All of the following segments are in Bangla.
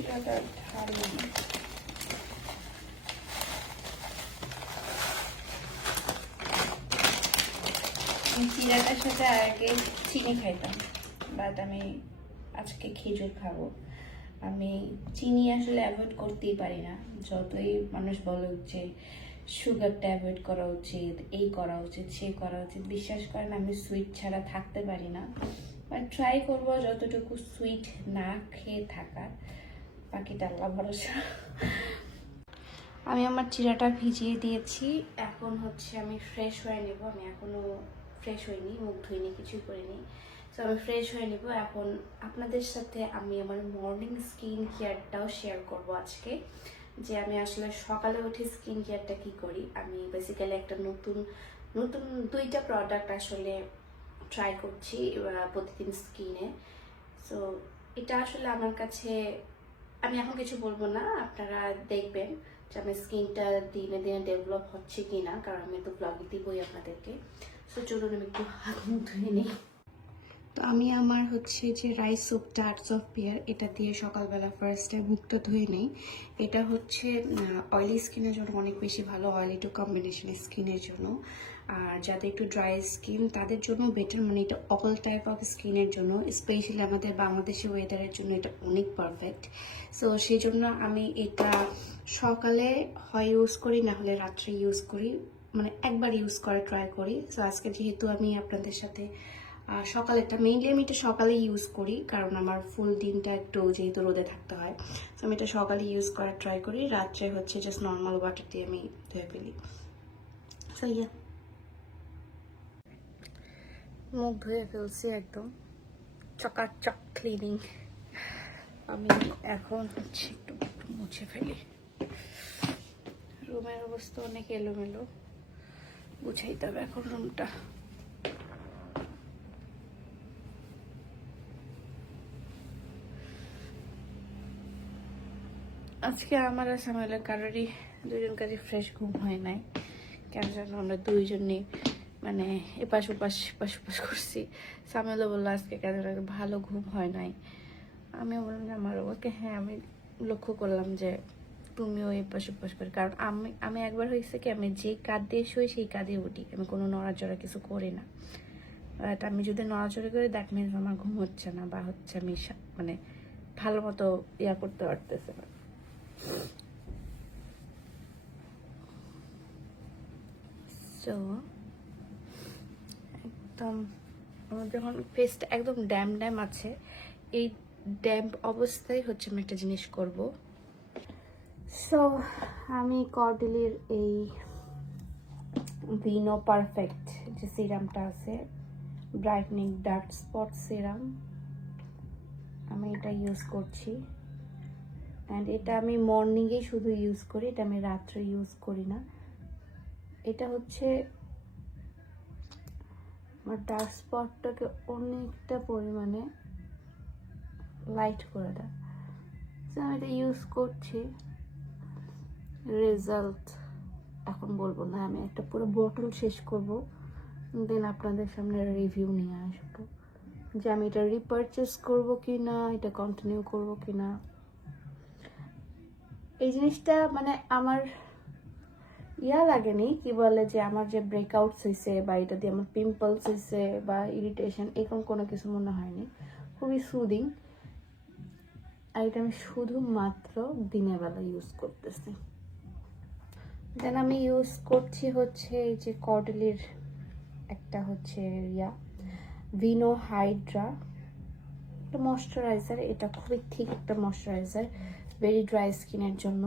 চিরাটা ঢালি আমি চিরাটার সাথে আগে চিনি খাইতাম। বাট আমি আজকে খেজুর খাব। আমি চিনি আসলে অ্যাভয়েড করতেই পারি না। যতই মানুষ বলে যে সুগারটা অ্যাভয়েড করা উচিত, এই করা উচিত, সে করা উচিত। বিশ্বাস করেন, আমি সুইট ছাড়া থাকতে পারি না। বাট ট্রাই করব, যতটুকু সুইট না খেয়ে থাকার। বাকিটা আল্লাহ ভরসা। আমি আমার চিরাটা ভিজিয়ে দিয়েছি। এখন হচ্ছে আমি ফ্রেশ হয়ে নেব। আমি এখনও ফ্রেশ হইনি, মুখ ধুইনি, কিছুই করিনি। তো আমি ফ্রেশ হয়ে নেব। এখন আপনাদের সাথে আমি আমার মর্নিং স্কিন কেয়ারটাও শেয়ার করব আজকে। যে আমি আসলে সকালে উঠে স্কিন কেয়ারটা কি করি? আমি বেসিক্যালি একটা নতুন নতুন দুইটা প্রোডাক্ট আসলে ট্রাই করছি প্রতিদিন স্কিনে সো এটা আসলে আমার কাছে আমি এখন কিছু বলব না, আপনারা দেখবেন যে আমার স্কিনটা দিনে দিনে ডেভেলপ হচ্ছে কি না কারণ আমি তো ব্লগে দিবই আপনাদেরকে। সো চলুন আমি একটু হাত ধুয়ে নিই। তো আমি আমার হচ্ছে যে rice soap tarts of pear এটা দিয়ে সকালবেলা ফার্স্টে মুখটা ধুয়ে নিই। এটা হচ্ছে অয়েলি স্কিনের জন্য অনেক বেশি ভালো অয়েলি টু কম্বিনেশন স্কিনের জন্য। আর যাদের একটু ড্রাই স্কিন তাদের জন্য বেটার মানে এটা অল টাইপ অফ স্কিনের জন্য স্পেশালি আমাদের বাংলাদেশি ওয়েদারের জন্য এটা অনেক পারফেক্ট সো সেই জন্য আমি এটা সকালে হয় ইউজ করি না হলে রাত্রে ইউজ করি মানে একবার ইউজ করা ট্রাই করি। সো আজকে যেহেতু আমি আপনাদের সাথে সকালেরটা মেইনলি আমি এটা সকালে ইউজ করি, কারণ আমার ফুল দিনটা একটু যেহেতু রোদে থাকতে হয়। তো আমি এটা সকালে ইউজ করার ট্রাই করি, রাত্রে হচ্ছে জাস্ট নর্মাল ওয়াটার দিয়ে আমি ধুয়ে ফেলি। সো ইয়া মুখ ধুয়ে ফেলছি একদম। চকাচক ক্লিনিং আমি এখন হচ্ছে একটু মুছে ফেলি। রুমের অবস্থা অনেক এলোমেলো। গুছাইতে হবে এখন রুমটা। আজকে আমার আর সামাইলের কারোরই দুজন কাজে ফ্রেশ ঘুম হয় নাই। কেন জানো, আমরা দুইজনই মানে এপাশ ওপাশ এপাশ ওপাশ করছি। সামিলও বলল, আজকে কেন ভালো ঘুম হয় নাই? আমিও বললাম যে আমার ওকে হ্যাঁ আমি লক্ষ্য করলাম যে তুমিও এপাশ ওপাশ করে। কারণ আমি আমি একবার হয়েছে কি, আমি যে কাঁধ দিয়ে শুই, সেই কাঁধে উঠি। আমি কোনো নড়াচড়া কিছু করি না। বাট আমি যদি নড়াচড়া করি দ্যাট মিনস আমার ঘুম হচ্ছে না বা হচ্ছে আমি মানে ভালো মতো ইয়া করতে পারতেছে না। সো একদম, আমার যখন ফেসটা একদম ড্যাম ড্যাম আছে, এই ড্যাম্প অবস্থায় হচ্ছে আমি একটা জিনিস করব। সো আমি কর্ডেলির এই ভিনো পারফেক্ট যে সিরামটা আছে ব্রাইটনিং ডার্ক স্পট সিরাম আমি এটা ইউজ করছি। অ্যান্ড এটা আমি মর্নিংয়ে শুধু ইউজ করি, এটা আমি রাত্রে ইউজ করি না। এটা হচ্ছে আমার ডার্ক স্পটটাকে অনেকটা পরিমাণে লাইট করে দেয়। আমি এটা ইউজ করছি। রেজাল্ট এখন বলব না, আমি একটা পুরো বটল শেষ করব। দেন আপনাদের সামনে রিভিউ নিয়ে আসব। যে আমি এটা রিপারচেস করব কি না এটা কন্টিনিউ করব কি না এই জিনিসটা মানে আমার ইয়া লাগেনি কি বলে যে আমার যে ব্রেকআউটস হয়েছে বা এটা দিয়ে আমার পিম্পলস হয়েছে বা ইরিটেশন এরকম কোনো কিছু মনে হয়নি। খুবই সুদিং আর এটা আমি শুধুমাত্র দিনের বেলা ইউজ করতেছি। দেন আমি ইউজ করছি হচ্ছে এই যে কডলির একটা হচ্ছে ইয়া ভিনো হাইড্রা একটা ময়শ্চারাইজার এটা খুবই ঠিক একটা ময়শ্চারাইজার ভেরি ড্রাই স্কিনের জন্য।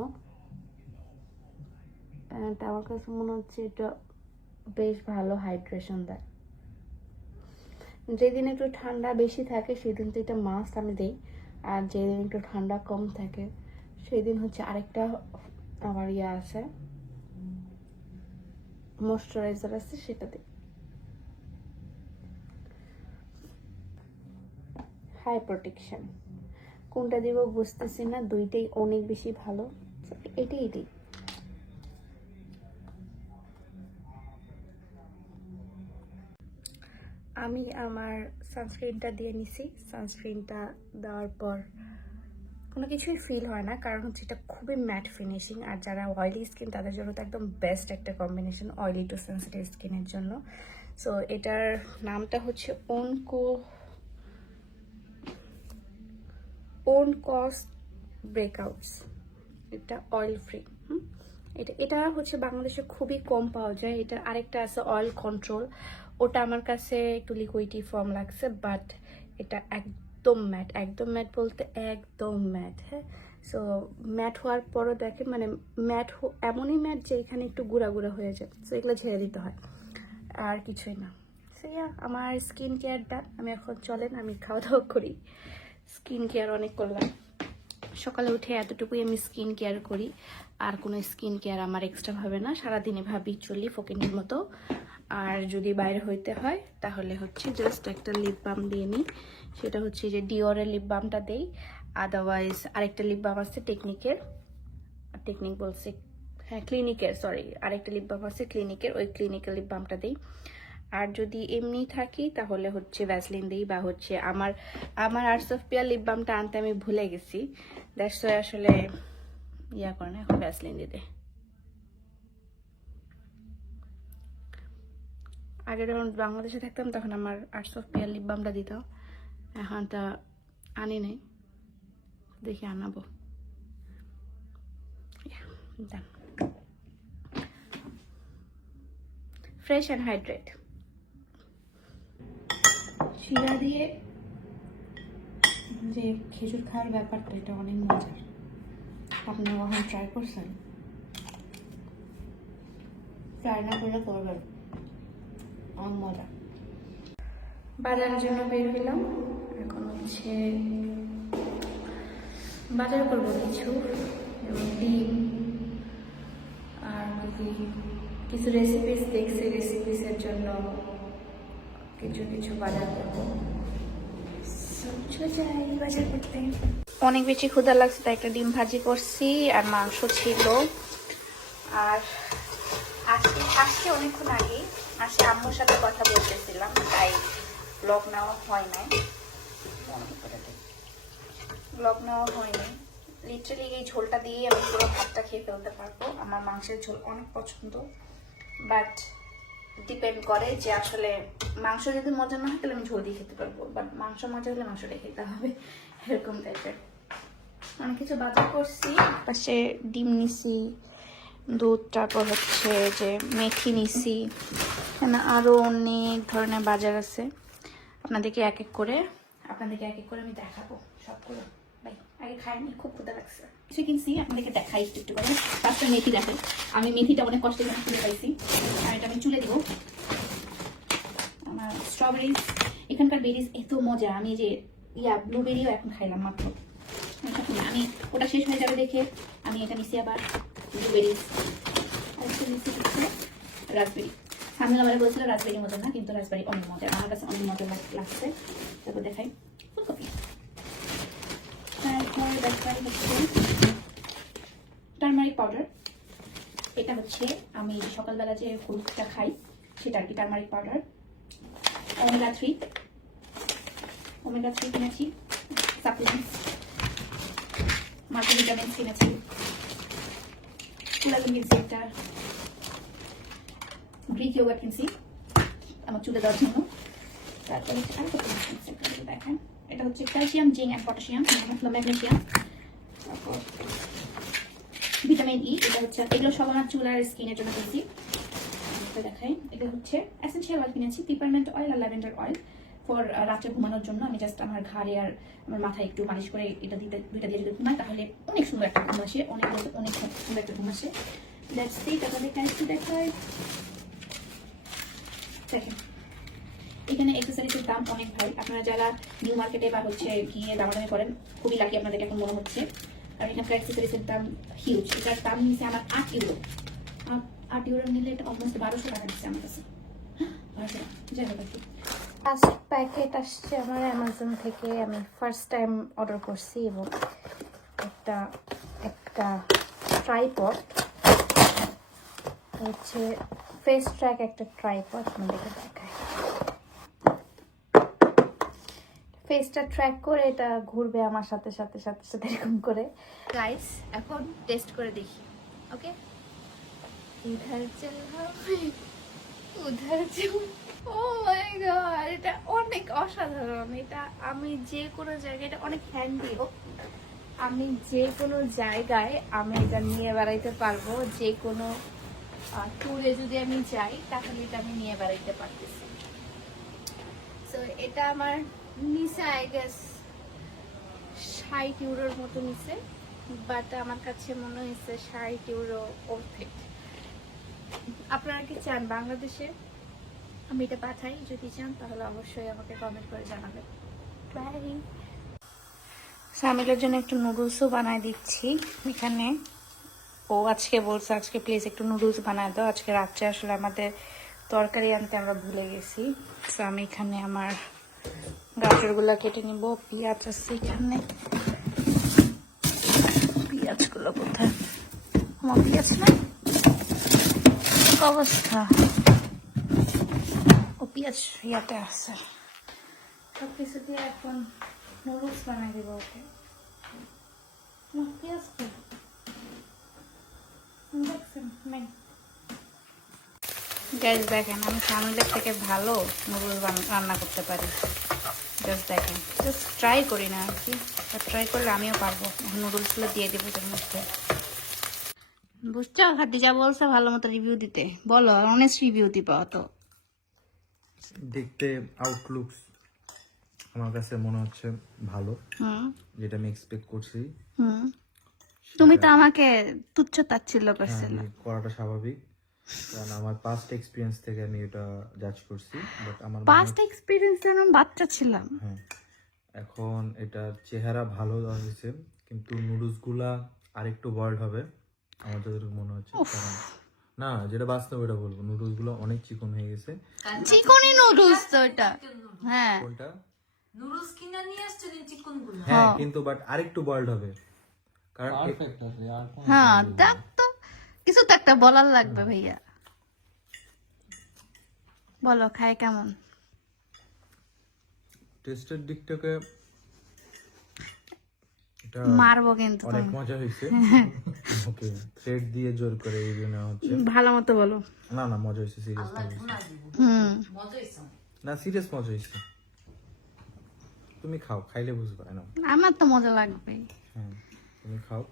অ্যান্ড আমার কাছে মনে হচ্ছে এটা বেশ ভালো হাইড্রেশন দেয়। যেদিন একটু ঠান্ডা বেশি থাকে, সেদিন তো এটা মাস্ট আমি দিই। আর যেদিন একটু ঠান্ডা কম থাকে, সেদিন হচ্ছে আরেকটা আমার ইয়ে আছে ময়শ্চারাইজার আছে, সেটা দিই। হাই প্রোটেকশন কোনটা দিব বুঝতেছি না, দুইটাই অনেক বেশি ভালো। এটাই এটাই আমি আমার সানস্ক্রিনটা দিয়ে নিছি। সানস্ক্রিনটা দেওয়ার পর কোনো কিছুই ফিল হয় না, কারণ হচ্ছে এটা খুবই ম্যাট ফিনিশিং আর যারা অয়েলি স্কিন তাদের জন্য তো একদম বেস্ট একটা কম্বিনেশন অয়েলি টু সেন্সিটিভ স্কিনের জন্য। সো এটার নামটা হচ্ছে ওনকো ওন কস্ট ব্রেকআউটস এটা অয়েল ফ্রি এটা এটা হচ্ছে বাংলাদেশে খুবই কম পাওয়া যায়। এটা আরেকটা আছে অয়েল কন্ট্রোল ওটা আমার কাছে একটু লিকুইডি ফর্ম লাগছে বাট এটা একদম ম্যাট একদম ম্যাট বলতে একদম ম্যাট হ্যাঁ? সো ম্যাট হওয়ার পরও দেখে মানে ম্যাট এমনই ম্যাট যে এখানে একটু গুঁড়া গুঁড়া হয়ে যায় সো এগুলো ঝেড়ে দিতে হয়, আর কিছুই না। সো ইয়া আমার স্কিন কেয়ার আমি এখন চলেন, আমি খাওয়া দাওয়া করি। স্কিন কেয়ার অনেক করলাম। সকালে উঠে এতটুকুই আমি স্কিন কেয়ার করি, আর কোনো স্কিন কেয়ার আমার এক্সট্রা ভাবে না, সারাদিনে ভাবি চলি ফকিনের মতো। আর যদি বাইরে হইতে হয়, তাহলে হচ্ছে জাস্ট একটা লিপ বাম দিয়ে নিই। সেটা হচ্ছে যে ডিওরের লিপ বামটা দেই। আদারওয়াইজ আরেকটা লিপ বাম আছে টেকনিকের টেকনিক বলছে হ্যাঁ ক্লিনিকের সরি আরেকটা লিপ বাম আছে ক্লিনিকের ওই ক্লিনিকের লিপ বামটা দিই। আর যদি এমনি থাকি, তাহলে হচ্ছে ভ্যাসলিন দিই বা হচ্ছে আমার আমার আর্টস অফ পিয়ার লিপ বামটা আনতে আমি ভুলে গেছি। দ্যাটস আসলে ইয়া করে না, এখন ভ্যাসলিন দিতে আগে যখন বাংলাদেশে থাকতাম, তখন আমার আর্টস অফ পিয়ার লিপ বামটা দিত। এখন তা আনি নাই। দেখি আনাবো। ফ্রেশ অ্যান্ড হাইড্রেট শিরা দিয়ে যে খেজুর খাওয়ার ব্যাপারটা, এটা অনেক মজার। আপনারা কখন ট্রাই করছেন? ট্রাই না করলে করবেন। মজা বাজারের জন্য বের হলাম এখন হচ্ছে বাজার করব কিছু এবং ডিম। আর যদি কিছু রেসিপিস দেখছি রেসিপিসের জন্য কিছু কিছু বাজার করব। করতে। অনেক বেশি ক্ষুদা লাগছে, তাই একটা ডিম ভাজি করছি আর মাংস ছিল। আর আজকে আজকে অনেকক্ষণ আগে আসে আম্মুর সাথে কথা বলতেছিলাম, তাই ব্লগ নেওয়া হয় নাই। ব্লগ নেওয়া হয়নি। লিটারালি এই ঝোলটা দিয়েই আমি পুরো ভাতটা খেয়ে ফেলতে পারব। আমার মাংসের ঝোল অনেক পছন্দ। বাট ডিপেন্ড করে যে আসলে মাংস যদি মজা না হয়, তাহলে আমি ঝোল দিয়ে খেতে পারব। বাট মাংস মজা হলে মাংসটা খেতে হবে। এরকম টাইপের অনেক কিছু বাজার করছি। পাশে ডিম নিছি। দুধ তারপর হচ্ছে যে মেথি নিছি। এখানে আরও অনেক ধরনের বাজার আছে। আপনাদেরকে এক এক করে, আপনাদেরকে এক এক করে আমি দেখাবো সবগুলো। ভাই, আগে খাইনি খুব লাগছে। কিছু কিনছি, আপনাদেরকে দেখাই একটু একটু করে। ফার্স্টে মেথি দেখেন আমি মেথিটা অনেক কষ্টে এখানে তুলে পাইছি। আর এটা আমি চুলে দিব। আমার স্ট্রবেরিজ এখানকার বেরিজ এত মজা। আমি যে, ইয়া ব্লুবেরিও এখন খাইলাম মাত্র। আমি, ওটা শেষ হয়ে যাবে দেখে। আমি এটা নিছি আবার। ব্লুবেরিজ হচ্ছে রাসবেরি সামনে আমার বলছিল রাসবেরি মজা না, কিন্তু রাসবেরি অনেক মজা আমার কাছে মজা লাগ- লাগছে। তারপর দেখাই ফুলকপি। তারপর দেখাই হচ্ছে টার্মারিক পাউডার এটা হচ্ছে আমি সকালবেলা যে হলুদটা খাই, সেটা আর কি turmeric powder omega three omega three কিনেছি সাপ্লিমেন্টস মাল্টিভিটামিনস কিনেছি। কোলাজেন কিনছি একটা গ্রিক ইয়োগার্ট কিনছি আমার চুলে দেওয়ার জন্য। তারপরে দেখেন। এটা হচ্ছে ক্যালসিয়াম জিঙ্ক অ্যান্ড পটাশিয়াম মতলব ম্যাগনেসিয়াম তারপর ভিটামিন ই এটা হচ্ছে, এগুলো সব আমার চুল আর স্কিনের জন্য কিনছি দেখাই। এগুলো হচ্ছে এসেন্সিয়াল অয়েল কিনেছি পিপারমেন্ট অয়েল আর ল্যাভেন্ডার অয়েল ফর রাত্রে ঘুমানোর জন্য আমি জাস্ট আমার ঘাড়ে আর আমার মাথায় একটু মালিশ করে এটা দিতে, দুইটা দিয়ে যদি ঘুমাই তাহলে অনেক সুন্দর একটা ঘুম আসে, অনেক অনেক সুন্দর একটা ঘুম আসে। লেটস সি তারপর দেখাই একটু দেখাই। দেখেন, এখানে অ্যাক্সেসরিজের দাম অনেক ভাই। আপনারা যারা নিউ মার্কেটে বা হচ্ছে গিয়ে দামাদামি করেন, খুবই লাকি আপনাদেরকে এখন মনে হচ্ছে। কারণ এখানকার অ্যাক্সেসরিজের দাম হিউজ এটার দাম নিচ্ছে আমার আট ইউরো আট- ইউরো নিলে এটা অলমোস্ট বারোশো টাকা দিচ্ছে আমার কাছে। বারোশো টাকা। যাই হোক আর ফার্স্ট প্যাকেট আসছে আমার অ্যামাজন থেকে। আমি ফার্স্ট টাইম অর্ডার করছি এবং একটা একটা ট্রাইপড হচ্ছে ফেস ট্র্যাক একটা ট্রাইপড আপনাদেরকে দেখায় ফেসটা ট্র্যাক করে এটা ঘুরবে আমার সাথে সাথে সাথে সাথে এরকম করে। গাইস এখন টেস্ট করে দেখি ওকে ইধার চল ও মাই গড এটা অনেক অসাধারণ। এটা আমি যে কোনো জায়গায়, এটা অনেক হ্যান্ডিও আমি যে কোনো জায়গায় আমি এটা নিয়ে বেড়াইতে পারব। যে কোনো ট্যুরে যদি আমি যাই, তাহলে এটা আমি নিয়ে বেড়াইতে পারতেছি। সো এটা আমার নিচে আই গেস ষাট ইউরোর মতো নিচে বাট আমার কাছে মনে হয়েছে ষাট ইউরো অর্থেক আপনারা কি চান বাংলাদেশে? আমি এটা পাঠাই যদি চান তাহলে অবশ্যই আমাকে কমেন্ট করে জানাবেন। বাই সামিলের জন্য একটু নুডলসও বানায় দিচ্ছি এখানে। ও আজকে বলছে আজকে প্লিজ একটু নুডলস বানায় দাও। আজকে রাত্রে আসলে আমাদের তরকারি আনতে আমরা ভুলে গেছি। তো আমি এখানে আমার গাজরগুলো কেটে নিব। পেঁয়াজ আছে এখানে। পেঁয়াজগুলো কোথায়? আমার পেঁয়াজ না অবস্থা। ও পেঁয়াজ ইয়াতে আছে। সব কিছু দিয়ে এখন নুডলস বানাই দেবো ওকে। পেঁয়াজ? দেখছেন গ্যাস দেখেন আমি সামিলের থেকে ভালো নুডলস রান্না করতে পারি। জাস্ট দেখেন। জাস্ট ট্রাই করি না আর কি। ট্রাই করলে আমিও পারব। নুডলসগুলো দিয়ে দেবো এর মধ্যে। বুঝছ? খাদিজা বলছে ভালো মতো রিভিউ দিতে। বলো অনেস্ট রিভিউ দিবা তো দেখতে আউটলুকস আমার কাছে মনে হচ্ছে ভালো হুম। যেটা আমি এক্সপেক্ট করছি। হুম। তুমি তো আমাকে তুচ্ছ তাচ্ছিল্য হ্যাঁ, করছিলে। করাটা স্বাভাবিক কারণ আমার পাস্ট এক্সপিরিয়েন্স থেকে আমি এটা জাজ করছি বাট আমার পাস্ট এক্সপিরিয়েন্স আমি বাচ্চা ছিলাম। হ্যাঁ এখন এটার চেহারা ভালো হয়েছে কিন্তু নুডলসগুলা আরেকটু বয়েলড হবে। আমার যতটুকু মনে হচ্ছে কারণ না যেটা বাস্তব এটা বলব। নুডলসগুলো অনেক চিকন হয়ে গেছে। চিকনি নুডলস তো এটা। হ্যাঁ। কোনটা? নুডলস কিনে নিয়ে আসছো চিকনগুলো হ্যাঁ কিন্তু বাট আরেকটু বয়েলড হবে। কারণ এ- হ্যাঁ দেখ তো। কিছু তো একটা বলার লাগবে ভাইয়া। বলো খায় কেমন? টেস্টের দিক থেকে মারবো কিন্তু অনেক মজা হয়েছে। ওকে থ্রেড দিয়ে জোর করে এই জন্য হচ্ছে। ভালো মতো বলো। না না মজা হয়েছে সিরিয়াস হুম। মজা হয়েছে না সিরিয়াস মজা হয়েছে তুমি খাও খাইলে বুঝবে না আমার তো মজা লাগবে। হ্যাঁ তুমি খাও।